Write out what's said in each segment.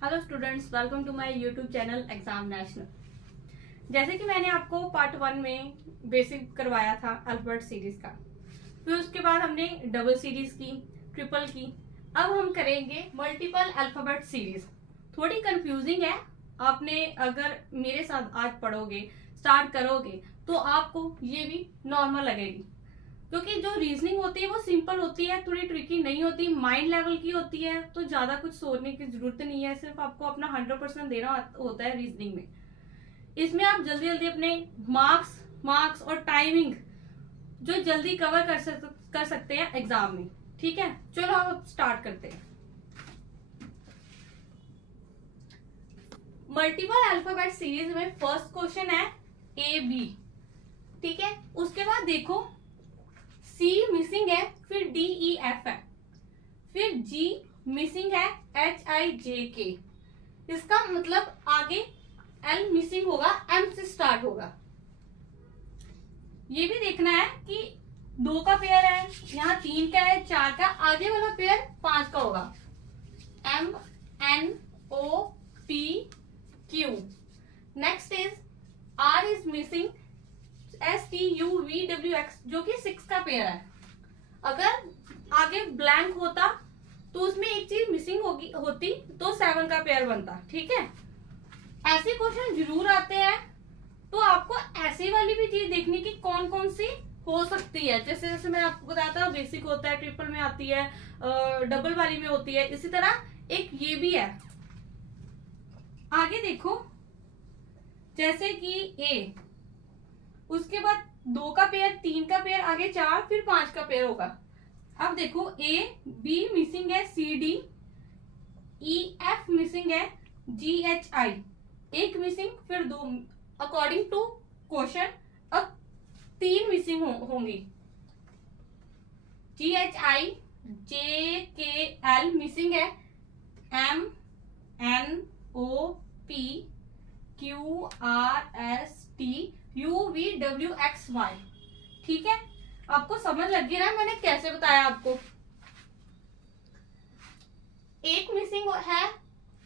Hello students, welcome to my YouTube channel exam national. जैसे कि मैंने आपको पार्ट 1 में बेसिक करवाया था अल्फाबेट सीरीज का, फिर उसके बाद हमने डबल सीरीज की, ट्रिपल की। अब हम करेंगे मल्टीपल अल्फाबेट सीरीज। थोड़ी कंफ्यूजिंग है, आपने अगर मेरे साथ आज पढ़ोगे, स्टार्ट करोगे, तो आपको ये भी नॉर्मल लगेगी, क्योंकि जो रीजनिंग होती है वो सिंपल होती है, थोड़ी ट्रिकी नहीं होती, माइंड लेवल की होती है। तो ज्यादा कुछ सोचने की जरूरत नहीं है, सिर्फ आपको अपना 100% देना होता है रीजनिंग में। इसमें आप जल्दी जल्दी अपने मार्क्स और टाइमिंग जो जल्दी कवर कर सकते हैं एग्जाम में। ठीक है, चलो अब स्टार्ट करते हैं। मल्टीपल अल्फाबेट सीरीज में फर्स्ट क्वेश्चन है ए बी। ठीक है, उसके बाद देखो सी मिसिंग है, फिर डी ई एफ है, फिर जी मिसिंग है, एच आई जे के। इसका मतलब आगे एल मिसिंग होगा, एम से स्टार्ट होगा। ये भी देखना है कि 2 का पेयर है, यहाँ 3 का है, 4 का, आगे वाला पेयर 5 का होगा। M N O P Q. Next is R is missing, STUVWX, जो कि 6 का पेयर है। अगर आगे ब्लैंक होता तो उसमें एक चीज मिसिंग होती तो 7 का पेयर बनता। ठीक है, ऐसे क्वेश्चन जरूर आते हैं, तो आपको ऐसी वाली भी चीज देखनी कि कौन कौन सी हो सकती है। जैसे जैसे मैं आपको बताया था, बेसिक होता है, ट्रिपल में आती है, डबल वाली में होती है, इसी तरह एक ये भी है। आगे देखो, जैसे कि ए, उसके बाद 2 का पेयर, 3 का पेयर, आगे 4, फिर 5 का पेयर होगा। अब देखो ए बी मिसिंग है, C D E F missing है, जी एच आई एक मिसिंग, फिर 2 अकॉर्डिंग टू क्वेश्चन। अब 3 मिसिंग होंगी, जी H I J K L missing है, M N O P Q R S T UVWXY। ठीक है, आपको समझ लग गया ना मैंने कैसे बताया आपको। एक मिसिंग है,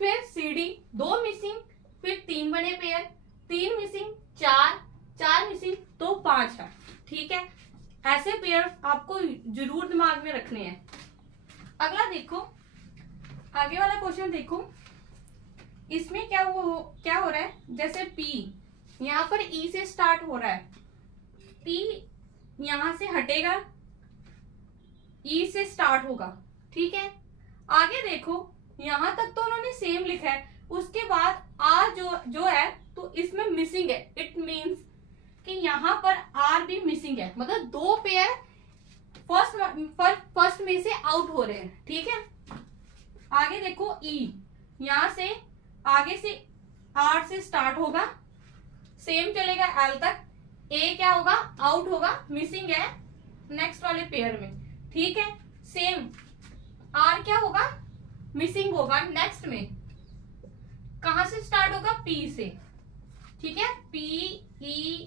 फिर CD 2 मिसिंग, फिर 3 बने पेयर, 3 मिसिंग, 4 मिसिंग, तो 5 है। ठीक है, ऐसे पेयर आपको जरूर दिमाग में रखने हैं। अगला देखो, आगे वाला क्वेश्चन देखो, इसमें क्या हो रहा है। जैसे P यहाँ पर ई से स्टार्ट हो रहा है, पी यहां से हटेगा, ई से स्टार्ट होगा। ठीक है, आगे देखो, यहां तक तो उन्होंने सेम लिखा है, उसके बाद आर जो है तो इसमें मिसिंग है। इट मींस कि यहां पर आर भी मिसिंग है, मतलब 2 पेयर फर्स्ट में से आउट हो रहे हैं। ठीक है, आगे देखो ई, यहां से आगे से आर से स्टार्ट होगा, सेम चलेगा एल तक, ए क्या होगा, आउट होगा, मिसिंग है नेक्स्ट वाले पेयर में। ठीक है, सेम आर क्या होगा, मिसिंग होगा नेक्स्ट में, कहां से स्टार्ट होगा, पी से। ठीक है, PENDICU।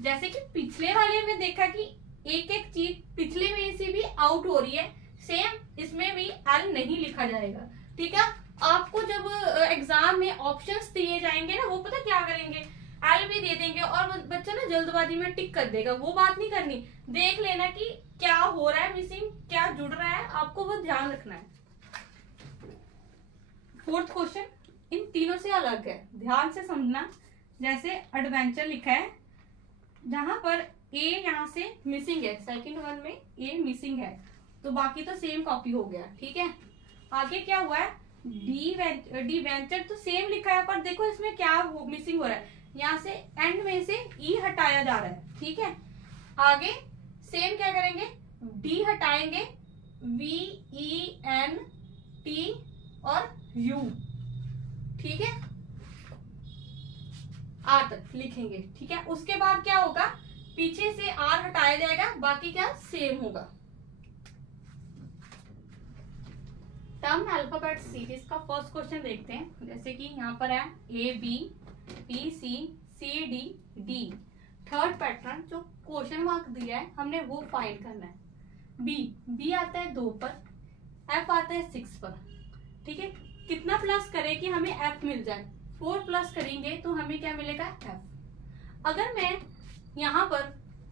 जैसे कि पिछले वाले में देखा कि एक एक चीज पिछले में से भी आउट हो रही है, सेम इसमें भी एल नहीं लिखा जाएगा। ठीक है, आपको जब एग्जाम में ऑप्शंस दिए जाएंगे ना, वो पता क्या करेंगे, एल भी दे देंगे और बच्चा ना जल्दबाजी में टिक कर देगा। वो बात नहीं करनी, देख लेना कि क्या हो रहा है, मिसिंग क्या जुड़ रहा है, आपको वो ध्यान रखना है। फोर्थ क्वेश्चन इन तीनों से अलग है, ध्यान से समझना। जैसे एडवेंचर लिखा है, जहां पर ए यहां से मिसिंग है, सेकंड वन में ए मिसिंग है, तो बाकी तो सेम कॉपी हो गया। ठीक है, आगे क्या हुआ है, डी वेंचर तो सेम लिखा है, पर देखो इसमें क्या मिसिंग हो रहा है, यहाँ से एंड में से ई हटाया जा रहा है। ठीक है, आगे सेम क्या करेंगे, डी हटाएंगे, VENT और U। ठीक है, आर तक लिखेंगे। ठीक है, उसके बाद क्या होगा, पीछे से आर हटाया जाएगा, बाकी क्या सेम होगा। टर्म अल्फाबेट सीरीज का फर्स्ट क्वेश्चन देखते हैं। जैसे कि यहाँ पर है ABPCCD। थर्ड पैटर्न जो क्वेश्चन मार्क दिया है हमने वो फाइंड करना है। बी आता है 2 पर, एफ आता है 6 पर। ठीक है, कितना प्लस करें कि हमें एफ मिल जाए? 4 प्लस करेंगे तो हमें क्या मिलेगा? एफ। अगर मैं यहाँ पर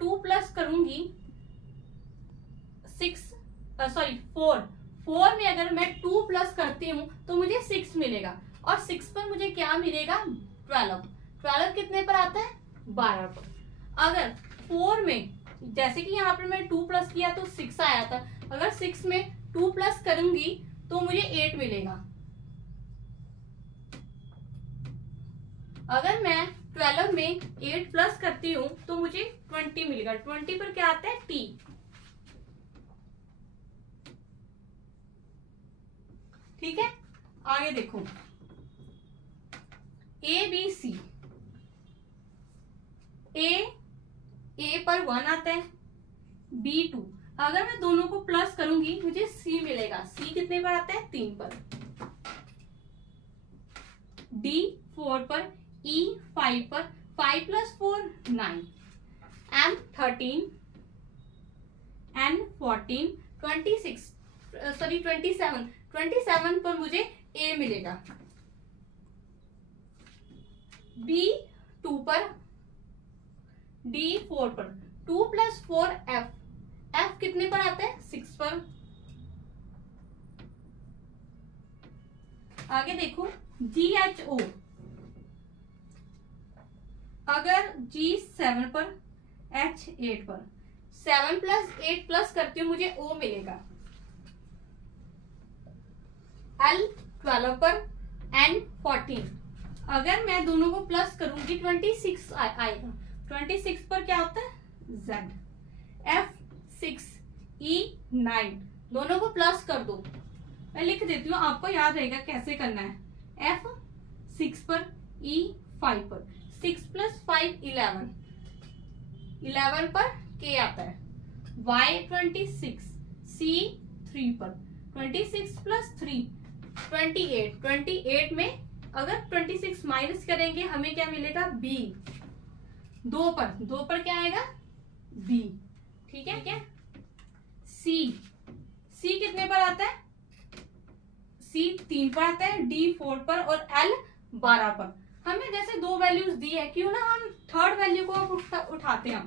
2 प्लस करूंगी 4 में अगर मैं 2 प्लस करती हूँ तो मुझे 6 मिलेगा, और 6 पर मुझे क्या मिलेगा? 12 कितने पर आता है? 12 पर। अगर 4 में, जैसे कि यहाँ पर मैं 2 प्लस किया तो 6 आया था, अगर 6 में 2 प्लस करूंगी तो मुझे 8 मिलेगा। अगर मैं 12 में 8 प्लस करती हूँ तो मुझे 20 मिलेगा। 20 पर क्या आता है? टी। ठीक है, आगे देखो, ए बी सी। ए पर 1 आता है, बी 2। अगर मैं दोनों को प्लस करूंगी मुझे सी मिलेगा। सी कितने पर आता है? 3 पर। डी 4 पर, ई 5 पर, 5 प्लस 4 9, एम 13, एन 14, 27 पर मुझे ए मिलेगा। बी 2 पर, डी 4 पर, 2 प्लस 4 एफ। एफ कितने पर आता है? 6 पर। आगे देखो, जी एच ओ। अगर जी 7 पर, एच 8 पर, 7 प्लस 8 प्लस करती हूँ मुझे ओ मिलेगा। एल 12 पर, एन 14। अगर मैं दोनों को प्लस करूंगी 26 आएगा। 26 पर क्या होता है? जेड। एफ 6, ई 9। दोनों को प्लस कर दो, मैं लिख देती हूँ, आपको याद रहेगा कैसे करना है। एफ 6 पर, ई 5 पर, 6 प्लस 5 11, 11 पर के आता है। वाई 26, सी 3 पर, 26 प्लस 3 28। 28 में अगर 26 माइनस करेंगे हमें क्या मिलेगा? बी। 2 पर क्या आएगा? बी। ठीक है क्या? सी कितने पर आता है? सी 3 पर आता है, डी 4 पर और एल 12 पर। हमें जैसे 2 वैल्यूज दी है, क्यों ना हम थर्ड वैल्यू को उठाते हैं।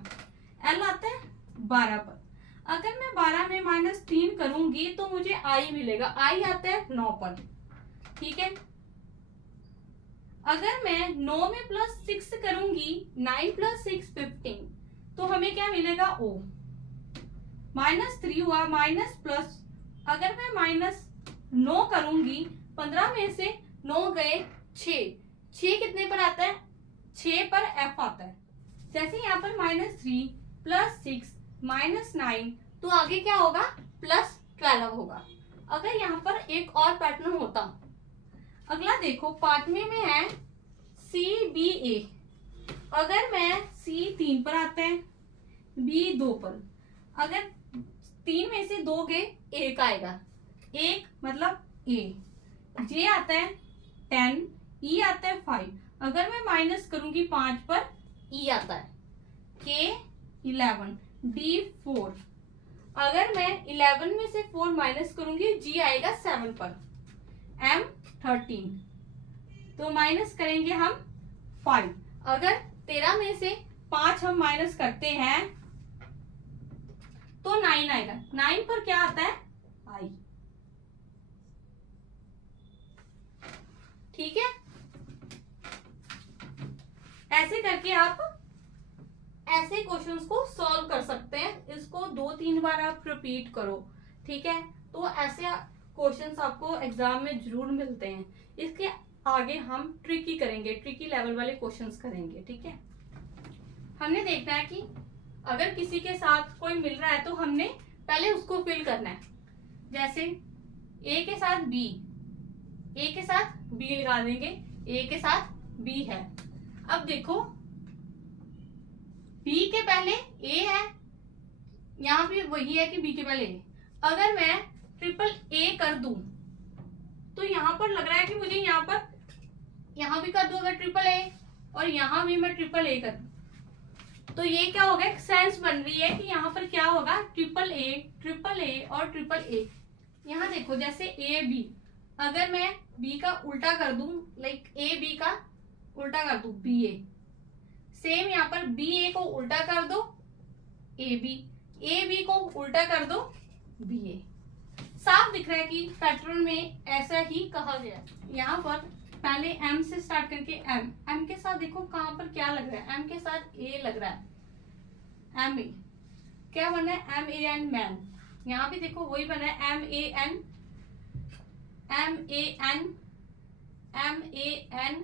एल आता है 12 पर। अगर मैं 12 में -3 करूंगी तो मुझे आई मिलेगा। आई आता है 9 पर। ठीक है, अगर मैं 9 में +6 करूंगी, 9 + 6 15, तो हमें क्या मिलेगा? ओ। -3 हुआ, माइनस प्लस। अगर मैं -9 करूंगी, 15 में से 9 गए 6। 6 कितने पर आता है? 6 पर एफ आता है। जैसे यहाँ पर -3 + 6 -9, तो आगे क्या होगा? +12 होगा। अगर यहाँ पर एक और पैटर्न होता, अगला देखो, पांचवे में है सी बी ए। अगर मैं सी 3 पर आता है, बी 2 पर, अगर 3 में से 2 गए 1 आएगा। 1 मतलब ए। जे आता है 10, ई आता है 5। अगर मैं माइनस करूंगी 5 पर, ई आता है। के 11, डी 4। अगर मैं 11 में से 4 माइनस करूंगी, जी आएगा 7 पर। एम 13, तो माइनस करेंगे हम 5। अगर 13 में से 5 हम माइनस करते हैं तो 9 आएगा। 9 पर क्या आता है? आई। ठीक है, ऐसे करके आप ऐसे क्वेश्चंस को सॉल्व कर सकते हैं। इसको 2-3 बार आप रिपीट करो। ठीक है, तो ऐसे क्वेश्चंस आपको एग्जाम में जरूर मिलते हैं। इसके आगे हम ट्रिकी करेंगे, ट्रिकी लेवल वाले क्वेश्चंस करेंगे। ठीक है, हमने देखना है कि अगर किसी के साथ कोई मिल रहा है तो हमने पहले उसको फिल करना है। जैसे ए के साथ बी, ए के साथ बी लगा देंगे, ए के साथ बी है। अब देखो, बी के पहले ए है, यहाँ भी वही है कि बी के पहले ए। अगर मैं ट्रिपल ए कर दूं तो यहाँ पर लग रहा है कि मुझे यहाँ भी कर दूं अगर ट्रिपल ए, और यहाँ भी मैं ट्रिपल ए कर दूं, तो ये क्या होगा, एक सेंस बन रही है कि यहाँ पर क्या होगा, ट्रिपल ए और ट्रिपल ए। यहाँ देखो जैसे ए बी, अगर मैं बी का उल्टा कर दूं, लाइक ए बी का उल्टा कर दूं बी ए, सेम यहाँ पर बी ए को उल्टा कर दो ए बी को उल्टा कर दो बी ए। साफ दिख रहा है कि पैटर्न में ऐसा ही कहा गया। यहाँ पर पहले एम से स्टार्ट करके एम के साथ देखो कहां पर क्या लग रहा है, एम के साथ ए लग रहा है, एम ए क्या बना है, एम ए एन मैन। यहाँ भी देखो वही बना है, M A N M A N M A N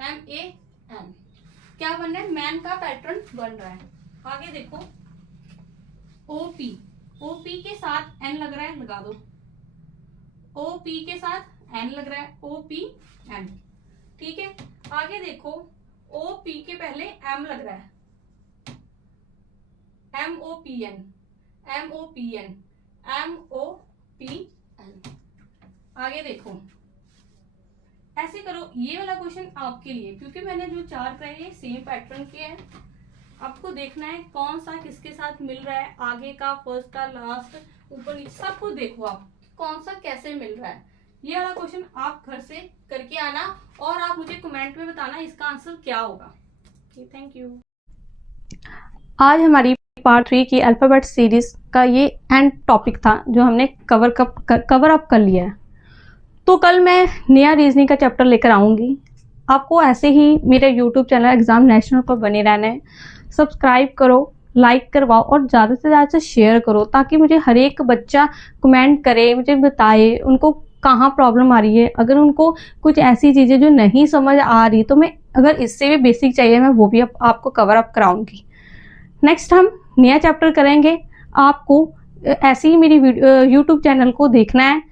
M A N, क्या बन रहा है, मैन का पैटर्न बन रहा है। आगे देखो ओपी के साथ एन लग रहा है, लगा दो, ओपी के साथ एन लग रहा है, ओपी एन, ठीक है। आगे देखो ओपी के पहले एम लग रहा है, M O P N M O P N M O P N. आगे देखो ऐसे करो, ये वाला क्वेश्चन आपके लिए, क्योंकि मैंने जो चार कराए हैं सेम पैटर्न के हैं। आपको देखना है कौन सा किसके साथ मिल रहा है, आगे का, फर्स्ट का, लास्ट, ऊपर नीचे, सब कुछ देखो आप कौन सा कैसे मिल रहा है। ये वाला क्वेश्चन आप घर से करके आना और आप मुझे कमेंट में बताना इसका आंसर क्या होगा। Thank you. आज हमारी पार्ट 3 की अल्फाबेट सीरीज का ये एंड टॉपिक था जो हमने कवर अप कर लिया है। तो कल मैं नया रीजनिंग का चैप्टर लेकर आऊंगी। आपको ऐसे ही मेरे यूट्यूब चैनल एग्जाम नेशनल पर बने रहना है। सब्सक्राइब करो, लाइक करवाओ और ज़्यादा से ज़्यादा शेयर करो, ताकि मुझे हर एक बच्चा कमेंट करे, मुझे बताए उनको कहाँ प्रॉब्लम आ रही है। अगर उनको कुछ ऐसी चीज़ें जो नहीं समझ आ रही, तो मैं अगर इससे भी बेसिक चाहिए मैं वो भी आपको कवर अप कराऊंगी। नेक्स्ट हम नया चैप्टर करेंगे। आपको ऐसे ही मेरी यूट्यूब चैनल को देखना है,